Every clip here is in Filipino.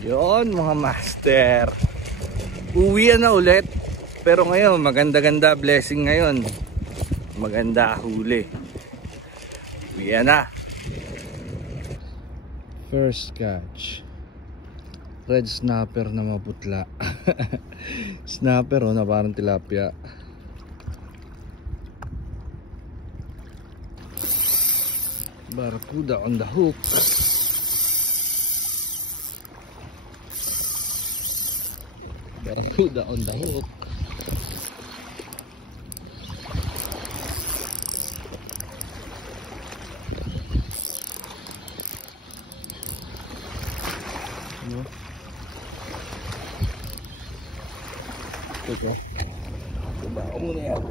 Yon mga master, uwi na ulit. Pero ngayon maganda-ganda blessing ngayon. Maganda huli. Uwi na. First catch. Red snapper na maputla. Snapper na parang tilapia. Barracuda on the hook. Barracuda on the hook. Ano? Teka. Diba ako muna yan.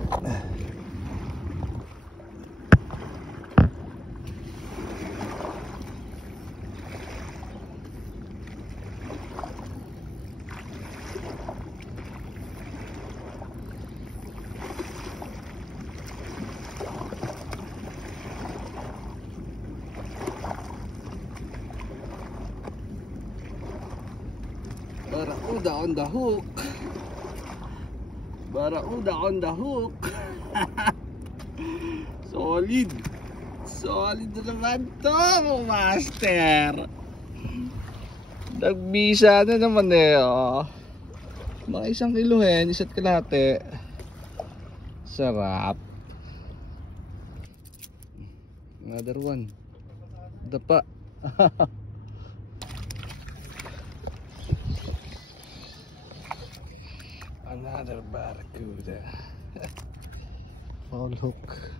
Barracuda on the hook. Barracuda on the hook. Solid. Solid na naman to, master. Nagbisa na naman eh, oh. Mga 1 kilohen, 1 kalahati. Sarap. Another one. Dapa. Another barracuda. All hook.